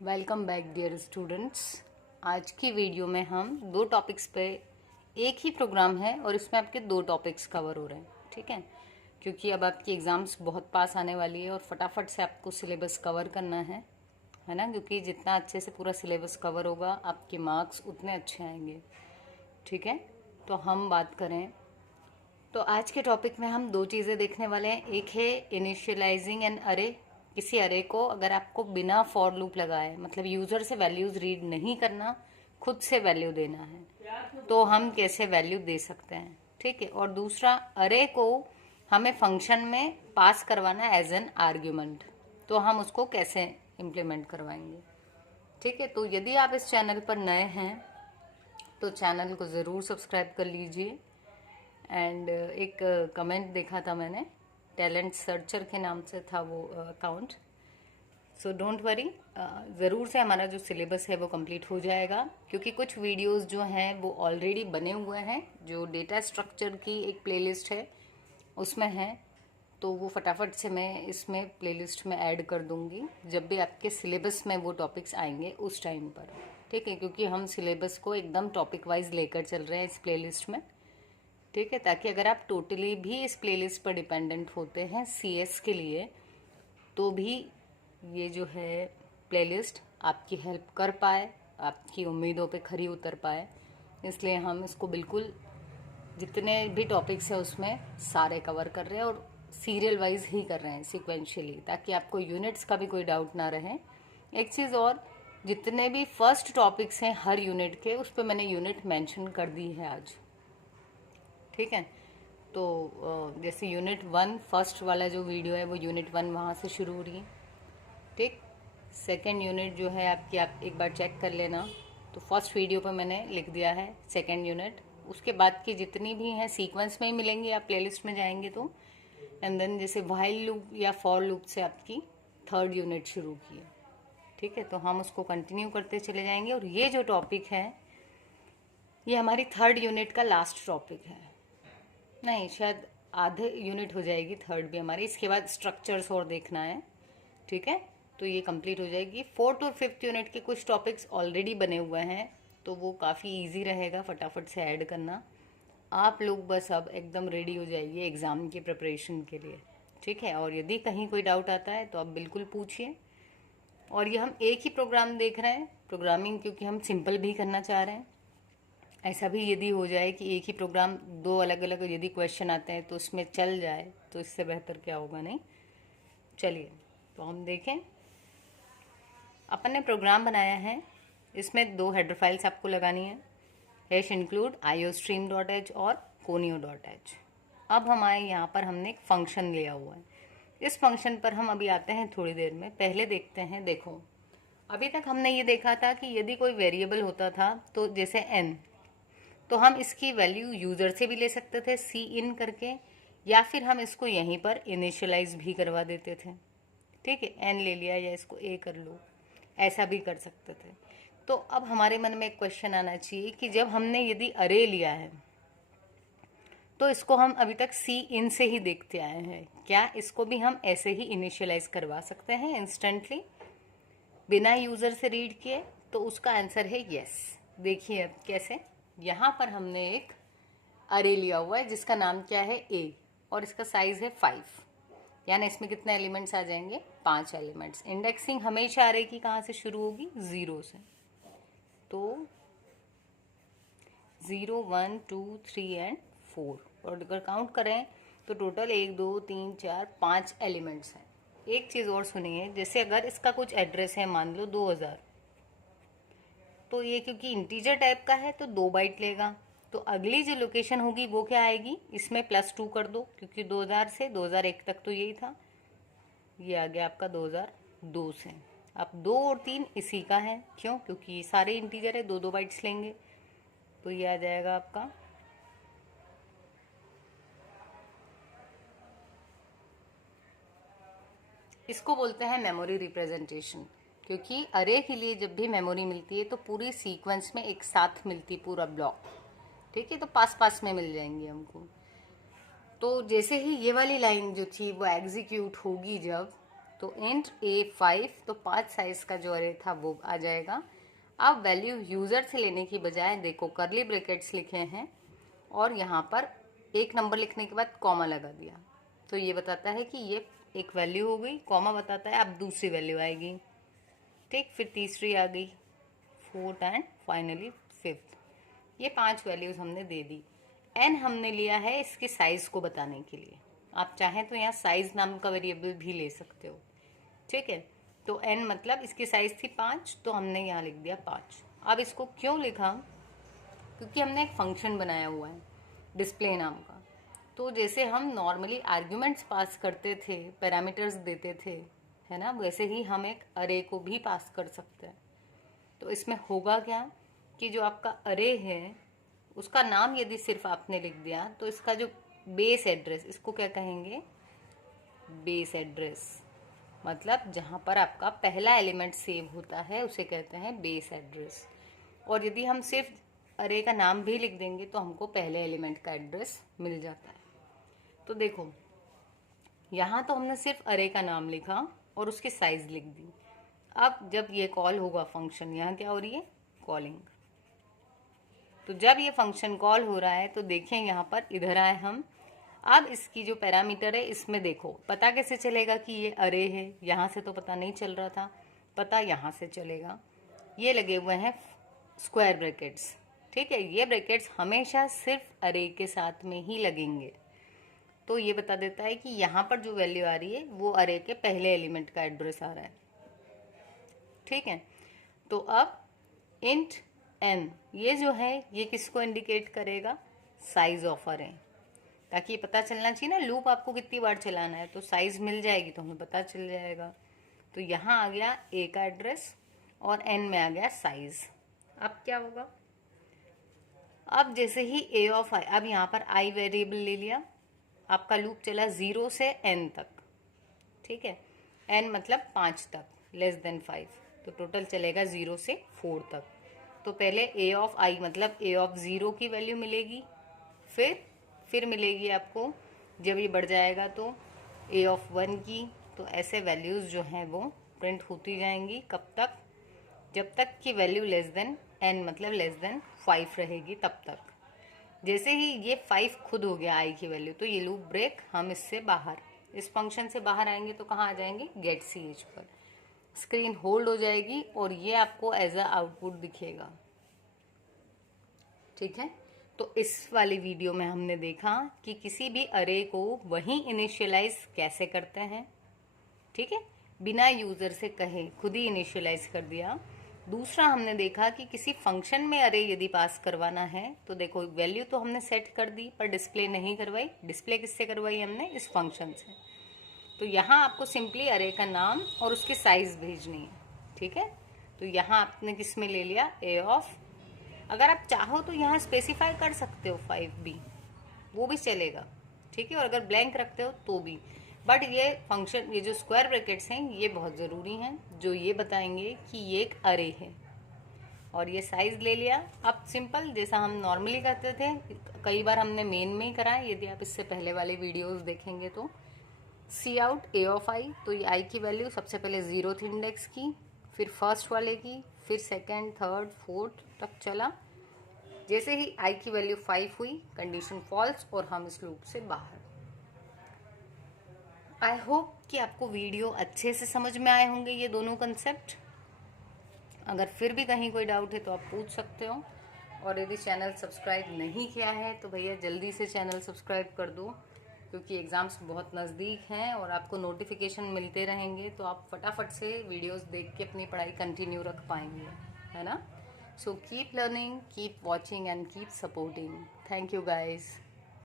Welcome back dear students. आज की video में हम दो टॉपिक्स पे, एक ही प्रोग्राम है और इसमें आपके दो टॉपिक्स कवर हो रहे हैं, ठीक है। क्योंकि अब आपकी एग्ज़ाम्स बहुत पास आने वाली है और फटाफट से आपको सिलेबस कवर करना है ना। क्योंकि जितना अच्छे से पूरा सिलेबस कवर होगा आपके मार्क्स उतने अच्छे आएंगे, ठीक है। तो हम बात करें तो आज के टॉपिक में हम दो चीज़ें देखने वाले हैं। एक है इनिशियलाइजिंग एन अरे। किसी अरे को अगर आपको बिना फॉर लूप लगाए, मतलब यूज़र से वैल्यूज़ रीड नहीं करना, खुद से वैल्यू देना है, तो हम कैसे वैल्यू दे सकते हैं, ठीक है। और दूसरा, अरे को हमें फंक्शन में पास करवाना है एज एन आर्ग्यूमेंट, तो हम उसको कैसे इम्प्लीमेंट करवाएंगे, ठीक है। तो यदि आप इस चैनल पर नए हैं तो चैनल को ज़रूर सब्सक्राइब कर लीजिए। एंड एक कमेंट देखा था मैंने, टैलेंट सर्चर के नाम से था वो अकाउंट। सो डोंट वरी, ज़रूर से हमारा जो सिलेबस है वो कंप्लीट हो जाएगा। क्योंकि कुछ वीडियोस जो हैं वो ऑलरेडी बने हुए हैं, जो डेटा स्ट्रक्चर की एक प्लेलिस्ट है उसमें है, तो वो फटाफट से मैं इसमें प्लेलिस्ट में ऐड कर दूंगी जब भी आपके सिलेबस में वो टॉपिक्स आएंगे उस टाइम पर, ठीक है। क्योंकि हम सिलेबस को एकदम टॉपिक वाइज लेकर चल रहे हैं इस प्लेलिस्ट में, ठीक है। ताकि अगर आप टोटली भी इस प्लेलिस्ट पर डिपेंडेंट होते हैं सीएस के लिए, तो भी ये जो है प्लेलिस्ट आपकी हेल्प कर पाए, आपकी उम्मीदों पे खरी उतर पाए। इसलिए हम इसको बिल्कुल जितने भी टॉपिक्स है उसमें सारे कवर कर रहे हैं और सीरियल वाइज ही कर रहे हैं, सिक्वेंशियली, ताकि आपको यूनिट्स का भी कोई डाउट ना रहे। एक चीज़ और, जितने भी फर्स्ट टॉपिक्स हैं हर यूनिट के, उस पर मैंने यूनिट मेंशन कर दी है आज, ठीक है। तो जैसे यूनिट 1 फर्स्ट वाला जो वीडियो है वो यूनिट 1 वहाँ से शुरू हो रही है, ठीक। सेकेंड यूनिट जो है आपकी, आप एक बार चेक कर लेना, तो फर्स्ट वीडियो पर मैंने लिख दिया है सेकेंड यूनिट। उसके बाद की जितनी भी हैं सीक्वेंस में ही मिलेंगी, आप प्लेलिस्ट में जाएंगे तो। एंड देन जैसे व्हाइल लूप या फॉर लूप से आपकी थर्ड यूनिट शुरू की है, ठीक है। तो हम उसको कंटिन्यू करते चले जाएंगे। और ये जो टॉपिक है ये हमारी थर्ड यूनिट का लास्ट टॉपिक है, नहीं शायद आधे यूनिट हो जाएगी थर्ड भी हमारी। इसके बाद स्ट्रक्चर्स और देखना है, ठीक है। तो ये कंप्लीट हो जाएगी। फोर्थ और फिफ्थ यूनिट के कुछ टॉपिक्स ऑलरेडी बने हुए हैं, तो वो काफ़ी इजी रहेगा फटाफट से ऐड करना। आप लोग बस अब एकदम रेडी हो जाइए एग्ज़ाम की प्रिपरेशन के लिए, ठीक है। और यदि कहीं कोई डाउट आता है तो आप बिल्कुल पूछिए। और ये हम एक ही प्रोग्राम देख रहे हैं, प्रोग्रामिंग, क्योंकि हम सिंपल भी करना चाह रहे हैं। ऐसा भी यदि हो जाए कि एक ही प्रोग्राम दो अलग अलग यदि क्वेश्चन आते हैं तो उसमें चल जाए, तो इससे बेहतर क्या होगा, नहीं। चलिए तो हम देखें। अपन ने प्रोग्राम बनाया है, इसमें दो हेडर फाइल्स आपको लगानी है, #include iostream.h और conio.h। अब हमारे यहाँ पर हमने एक फंक्शन लिया हुआ है, इस फंक्शन पर हम अभी आते हैं थोड़ी देर में। पहले देखते हैं, देखो अभी तक हमने ये देखा था कि यदि कोई वेरिएबल होता था तो जैसे n, तो हम इसकी वैल्यू यूज़र से भी ले सकते थे सी इन करके, या फिर हम इसको यहीं पर इनिशियलाइज भी करवा देते थे, ठीक है। एन ले लिया या इसको ए कर लो, ऐसा भी कर सकते थे। तो अब हमारे मन में एक क्वेश्चन आना चाहिए कि जब हमने यदि अरे लिया है तो इसको हम अभी तक सी इन से ही देखते आए हैं, क्या इसको भी हम ऐसे ही इनिशियलाइज करवा सकते हैं इंस्टेंटली बिना यूज़र से रीड किए? तो उसका आंसर है यस। देखिए अब कैसे। यहाँ पर हमने एक अरे लिया हुआ है जिसका नाम क्या है ए, और इसका साइज है 5, यानी इसमें कितने एलिमेंट्स आ जाएंगे, 5 एलिमेंट्स। इंडेक्सिंग हमेशा अरे की कहाँ से शुरू होगी, 0 से। तो 0 1 2 3 एंड 4, और अगर काउंट करें तो टोटल 1 2 3 4 5 एलिमेंट्स हैं। एक चीज़ और सुनिए, जैसे अगर इसका कुछ एड्रेस है, मान लो 2000, तो ये क्योंकि इंटीजर टाइप का है तो 2 बाइट लेगा। तो अगली जो लोकेशन होगी वो क्या आएगी, इसमें +2 कर दो, क्योंकि 2000 से 2001 तक तो यही था। ये आ गया आपका 2002 से। अब 2 और 3 इसी का है, क्यों, क्योंकि सारे इंटीजर है, 2 2 बाइट्स लेंगे। तो ये आ जाएगा आपका इसको बोलते हैं मेमोरी रिप्रेजेंटेशन। क्योंकि अरे के लिए जब भी मेमोरी मिलती है तो पूरी सीक्वेंस में एक साथ मिलती है, पूरा ब्लॉक, ठीक है। तो पास पास में मिल जाएंगी हमको। तो जैसे ही ये वाली लाइन जो थी वो एग्जीक्यूट होगी जब, तो इंट A5, तो 5 साइज का जो अरे था वो आ जाएगा। अब वैल्यू यूज़र से लेने की बजाय देखो कर्ली ब्रैकेट्स लिखे हैं और यहाँ पर एक नंबर लिखने के बाद कॉमा लगा दिया, तो ये बताता है कि ये एक वैल्यू हो गई, कॉमा बताता है अब दूसरी वैल्यू आएगी। ठीक, फिर तीसरी आ गई, फोर्थ एंड फाइनली फिफ्थ। ये 5 वैल्यूज हमने दे दी। एन हमने लिया है इसके साइज को बताने के लिए। आप चाहें तो यहाँ साइज नाम का वेरिएबल भी ले सकते हो। ठीक है, तो एन मतलब इसकी साइज थी 5, तो हमने यहाँ लिख दिया 5। अब इसको क्यों लिखा, क्योंकि हमने एक फंक्शन बनाया हुआ है डिस्प्ले नाम का। तो जैसे हम नॉर्मली आर्ग्यूमेंट्स पास करते थे, पैरामीटर्स देते थे, है ना, वैसे ही हम एक अरे को भी पास कर सकते हैं। तो इसमें होगा क्या कि जो आपका अरे है उसका नाम यदि सिर्फ आपने लिख दिया तो इसका जो बेस एड्रेस, इसको क्या कहेंगे, बेस एड्रेस, मतलब जहाँ पर आपका पहला एलिमेंट सेव होता है उसे कहते हैं बेस एड्रेस। और यदि हम सिर्फ अरे का नाम भी लिख देंगे तो हमको पहले एलिमेंट का एड्रेस मिल जाता है। तो देखो यहाँ तो हमने सिर्फ अरे का नाम लिखा और उसकी साइज लिख दी। अब जब ये कॉल होगा फंक्शन, यहाँ क्या हो रही है, कॉलिंग। तो जब ये फंक्शन कॉल हो रहा है तो देखें यहाँ पर इधर आए हम। अब इसकी जो पैरामीटर है इसमें देखो पता कैसे चलेगा कि ये अरे है, यहाँ से तो पता नहीं चल रहा था, पता यहाँ से चलेगा। ये लगे हुए हैं स्क्वायर ब्रैकेट्स। ठीक है, ये ब्रैकेट्स हमेशा सिर्फ अरे के साथ में ही लगेंगे। तो ये बता देता है कि यहाँ पर जो वैल्यू आ रही है वो अरे के पहले एलिमेंट का एड्रेस आ रहा है। ठीक है, तो अब इंट एन ये जो है ये किसको इंडिकेट करेगा, साइज ऑफ अरे, ताकि ये पता चलना चाहिए ना लूप आपको कितनी बार चलाना है, तो साइज मिल जाएगी तो हमें पता चल जाएगा। तो यहाँ आ गया ए का एड्रेस और एन में आ गया साइज। अब क्या होगा, अब जैसे ही ए ऑफ आई, अब यहाँ पर आई वेरिएबल ले लिया, आपका लूप चला 0 से n तक। ठीक है, n मतलब 5 तक, लेस देन 5, तो टोटल चलेगा 0 से 4 तक। तो पहले a ऑफ i मतलब a ऑफ 0 की वैल्यू मिलेगी, फिर मिलेगी आपको जब ये बढ़ जाएगा तो a ऑफ 1 की। तो ऐसे वैल्यूज़ जो हैं वो प्रिंट होती जाएंगी, कब तक, जब तक कि वैल्यू लेस देन n मतलब लेस देन 5 रहेगी तब तक। जैसे ही ये 5 खुद हो गया आई की वैल्यू, तो ये लूप ब्रेक, हम इससे बाहर, इस फंक्शन से बाहर आएंगे तो कहाँ आ जाएंगे, गेट ch पर। स्क्रीन होल्ड हो जाएगी और ये आपको एज अ आउटपुट दिखेगा। ठीक है, तो इस वाली वीडियो में हमने देखा कि किसी भी अरे को वहीं इनिशियलाइज कैसे करते हैं। ठीक है, बिना यूजर से कहे खुद ही इनिशियलाइज कर दिया। दूसरा हमने देखा कि किसी फंक्शन में अरे यदि पास करवाना है तो देखो वैल्यू तो हमने सेट कर दी पर डिस्प्ले नहीं करवाई। डिस्प्ले किससे करवाई हमने, इस फंक्शन से। तो यहाँ आपको सिंपली अरे का नाम और उसकी साइज भेजनी है। ठीक है, तो यहाँ आपने किस में ले लिया, ए ऑफ। अगर आप चाहो तो यहाँ स्पेसिफाई कर सकते हो 5 भी, वो भी चलेगा। ठीक है, और अगर ब्लैंक रखते हो तो भी, बट ये फंक्शन, ये जो स्क्वायर ब्रैकेट्स हैं ये बहुत ज़रूरी हैं, जो ये बताएंगे कि ये एक अरे है। और ये साइज ले लिया। अब सिंपल जैसा हम नॉर्मली करते थे, कई बार हमने मेन में ही करा है, यदि आप इससे पहले वाले वीडियोस देखेंगे तो। सी आउट ए ऑफ आई, तो ये आई की वैल्यू सबसे पहले 0 थी इंडेक्स की, फिर फर्स्ट वाले की, फिर सेकेंड, थर्ड, फोर्थ तक चला। जैसे ही आई की वैल्यू 5 हुई, कंडीशन फॉल्स और हम इस लूप से बाहर। आई होप कि आपको वीडियो अच्छे से समझ में आए होंगे ये दोनों कंसेप्ट। अगर फिर भी कहीं कोई डाउट है तो आप पूछ सकते हो। और यदि चैनल सब्सक्राइब नहीं किया है तो भैया जल्दी से चैनल सब्सक्राइब कर दो, क्योंकि एग्ज़ाम्स बहुत नज़दीक हैं और आपको नोटिफिकेशन मिलते रहेंगे, तो आप फटाफट से वीडियोस देख के अपनी पढ़ाई कंटिन्यू रख पाएंगे, है ना। So keep learning, keep watching and keep supporting. Thank you guys.